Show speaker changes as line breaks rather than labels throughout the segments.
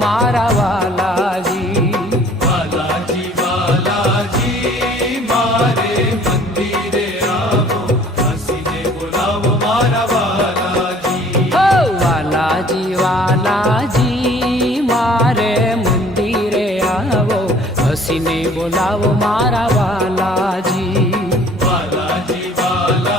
हमारा वाला जी
वाला जी वाला जी मारे मंदिर आओ हसीने बुलाओ हमारा वाला जी
हो वाला जी वाला जी मारे मंदिर आओ हसीने बुलाओ मारा वाला जी
वाला जी वाला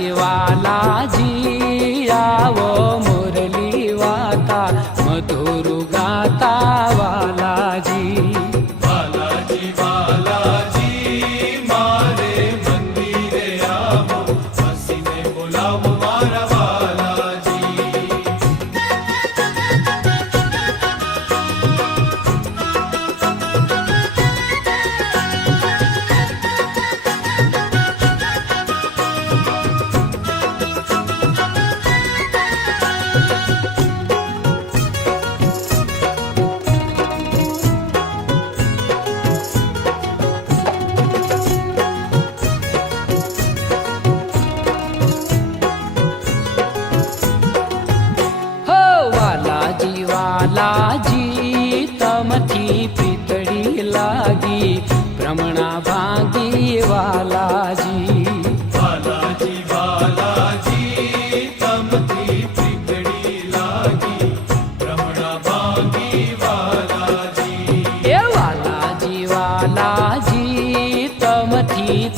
शिवालाजी बालाजी तमथी पितळी लागी भ्रमणा भागी बालाजी
बालाजी बालाजी तमथी पितळी लागी भ्रमणा भागी बालाजी
हे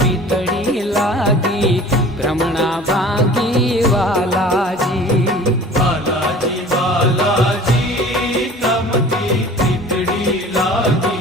पितळी लागी भ्रमणा भागी वाला
Allah.